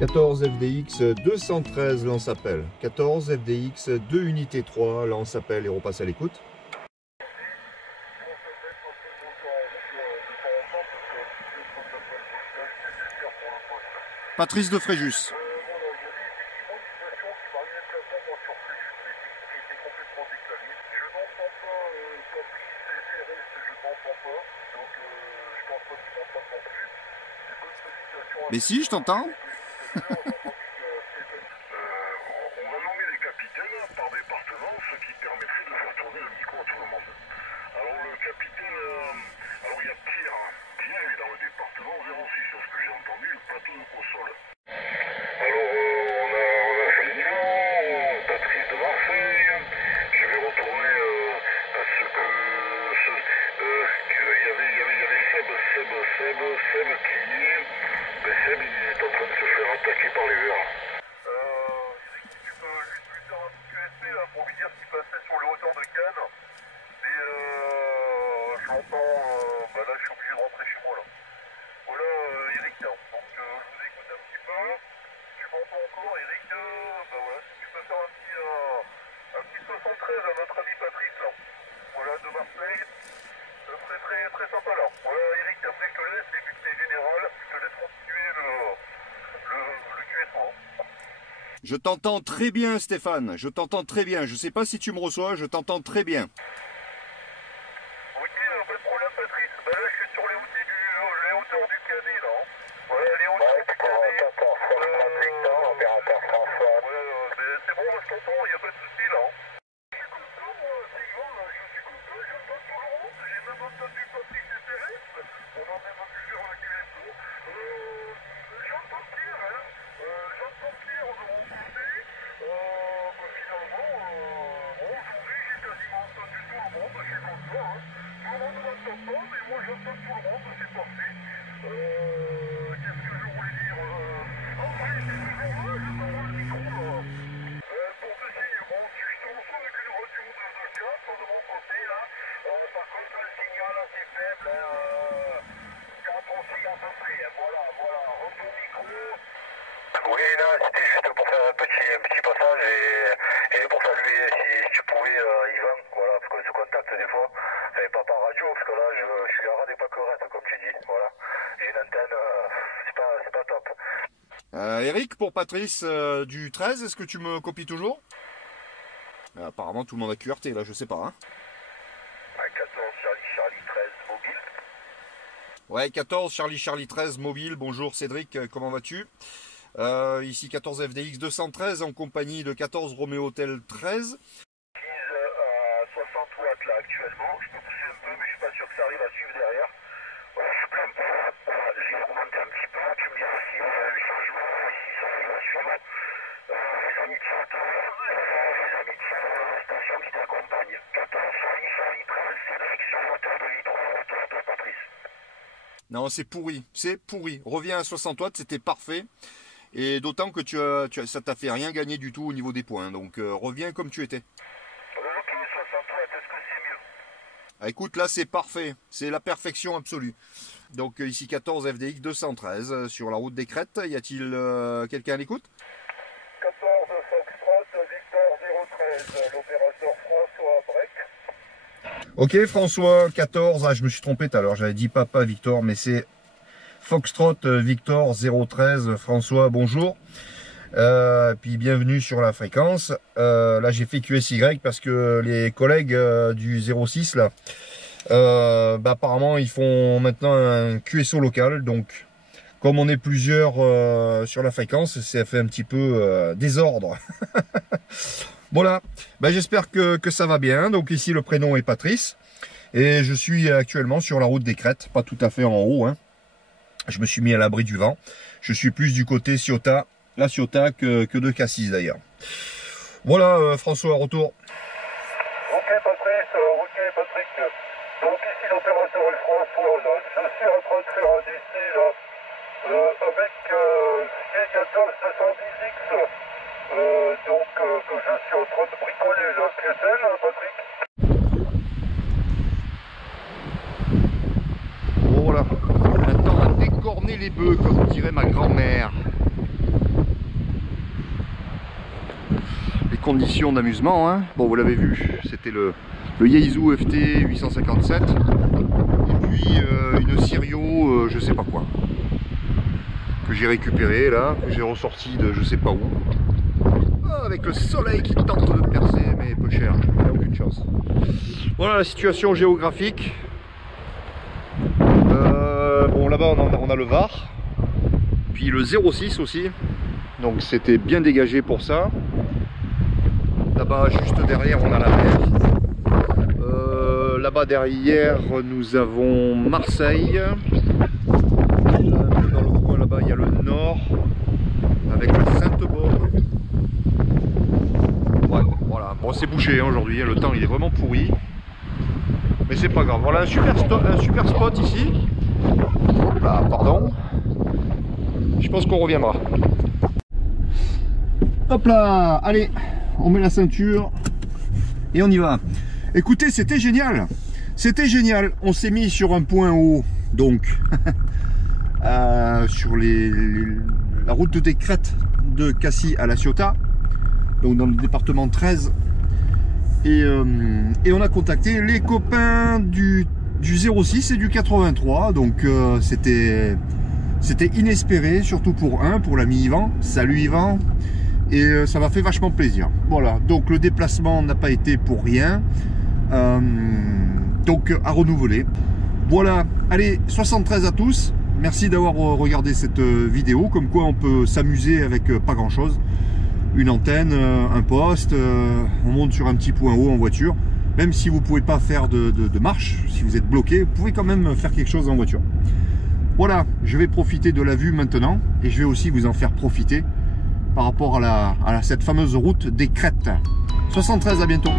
14 FDX 213 lance-appel. 14 FDX 2 unités 3 lance-appel et on passe à l'écoute. Patrice de Fréjus. Mais si, je t'entends. On va nommer les capitaines par département, ce qui permettrait de faire tourner le micro à tout le monde. Alors le capitaine, alors il y a Pierre. Pierre est dans le département 06, c'est ce que j'ai entendu, le plateau de console. Alors on a fait le niveau, Patrice de Marseille. Je vais retourner à ce que il y avait Seb qui y est. Mais Seb il est en train de se faire attaquer par les verts. Tu peux juste lui faire un petit QSP là, pour lui dire qu'il passait sur le hauteur de Cannes. Et je l'entends, là je suis obligé de rentrer chez moi là. Voilà Eric, hein. Donc je vous écoute un petit peu. Tu m'entends encore Eric, voilà, si tu peux faire un petit 73 à notre ami Patrice là. Voilà, de Marseille. Ça serait très sympa là. Voilà Eric, après je te laisse, et vu que t'es général, je te laisse continuer le QSO. Je t'entends très bien, Stéphane. Je t'entends très bien. Je sais pas si tu me reçois, je t'entends très bien. Ok, pas de problème Patrice. Bah là je suis sur les hauteurs du Canet là. Voilà, les hauteurs du Canet. Opérateur François. Mais c'est bon, moi je t'entends, y a pas de soucis là. Je suis content moi, c'est grand là, je suis content, j'entends tout le monde, j'ai même entendu Patrice et Thérèse. On en a même plusieurs à QSO. J'entends Pierre, hein. J'entends Pierre de mon côté. Finalement, bon, aujourd'hui j'ai quasiment entendu tout le monde, je suis content, hein. Tout le monde m'entend pas, mais moi j'entends tout le monde, c'est parfait. Qu'est-ce que je voulais dire enfin, c'est toujours là, je t'envoie le micro là. Pour te signe, bon, je te reçois avec une radio de 4 de mon côté là. Par contre, le signal assez faible, quand on signe à peu près, voilà, retour micro. Oui, là, c'était juste pour faire un petit passage et pour saluer si tu pouvais, Yvan, voilà, parce qu'on se contacte des fois, et pas par radio, parce que là, je suis à ras des pâquerettes, comme tu dis, voilà. J'ai une antenne, c'est pas top. Eric, pour Patrice du 13, est-ce que tu me copies toujours? Apparemment, tout le monde a QRT, là, je sais pas. Hein. 14 Charlie 13 mobile. Ouais, 14 Charlie 13 mobile. Bonjour Cédric, comment vas-tu? Ici 14 FDX 213 en compagnie de 14 Romeo Hotel 13. À 60 watts là actuellement. Je peux pousser un peu, mais je suis pas sûr que ça arrive à suivre derrière. J'ai augmenté un petit peu. Tu me dis aussi les changements, ici ça arrive à suivre. Les amis de la station qui t'accompagnent. 14 Charlie 13, Cédric sur moteur de l'hydro, moteur de Patrice. Non, c'est pourri. Reviens à 60 watts, c'était parfait. Et d'autant que ça t'a fait rien gagner du tout au niveau des points. Donc reviens comme tu étais. Ok, 60 watts, est-ce que c'est mieux? Ah, écoute, là c'est parfait. C'est la perfection absolue. Donc ici 14 FDX 213 sur la route des Crêtes. Y a-t-il quelqu'un à l'écoute? 14 Foxtrot, Victor 013, l'opérateur François Break. Ok François, 14, je me suis trompé tout à l'heure, j'avais dit papa Victor, mais c'est Foxtrot Victor 013, François, bonjour. Puis bienvenue sur la fréquence. Là j'ai fait QSY parce que les collègues du 06 là, apparemment ils font maintenant un QSO local, donc comme on est plusieurs sur la fréquence, ça fait un petit peu désordre. Voilà, j'espère que ça va bien. Donc ici le prénom est Patrice et je suis actuellement sur la route des Crêtes, pas tout à fait en haut, hein. Je me suis mis à l'abri du vent. Je suis plus du côté Ciotat, la Ciotat que de Cassis d'ailleurs. Voilà François, retour. Ok Patrick. Donc ici l'opérateur est François, là. Je suis en train de faire un essai là, avec C14 210X. Donc que je suis en train de bricoler là. QSL, Patrick. Voilà. Maintenant à décorner les bœufs, comme dirait ma grand-mère. conditions d'amusement, hein. Bon, vous l'avez vu, c'était le Yaesu FT 857 et puis une Sirio je sais pas quoi que j'ai récupéré là, que j'ai ressorti de je sais pas où, avec le soleil qui tente de percer, mais peu cher, il n'y a aucune chance. Voilà la situation géographique. Bon, là-bas on a le Var, puis le 06 aussi, donc c'était bien dégagé pour ça. Là-bas juste derrière on a la mer. Là-bas derrière nous avons Marseille. Dans le coin là-bas il y a le nord avec la Sainte-Baume. Ouais, voilà, bon c'est bouché hein, aujourd'hui, le temps il est vraiment pourri, mais c'est pas grave. Voilà un super spot ici. Hop là, pardon, je pense qu'on reviendra. Hop là, allez, on met la ceinture et on y va. Écoutez, c'était génial, on s'est mis sur un point haut, donc sur la route des crêtes de Cassis à La Ciotat, donc dans le département 13, et on a contacté les copains du 06 et du 83, donc c'était inespéré, surtout pour l'ami Yvan. Salut Yvan, et ça m'a fait vachement plaisir. Voilà, donc le déplacement n'a pas été pour rien, donc à renouveler. Voilà, allez, 73 à tous. Merci d'avoir regardé cette vidéo, comme quoi on peut s'amuser avec pas grand chose. Une antenne, un poste, on monte sur un petit point haut en voiture. Même si vous ne pouvez pas faire de marche, si vous êtes bloqué, vous pouvez quand même faire quelque chose en voiture. Voilà, je vais profiter de la vue maintenant, et je vais aussi vous en faire profiter par rapport à cette fameuse route des crêtes. 73, à bientôt.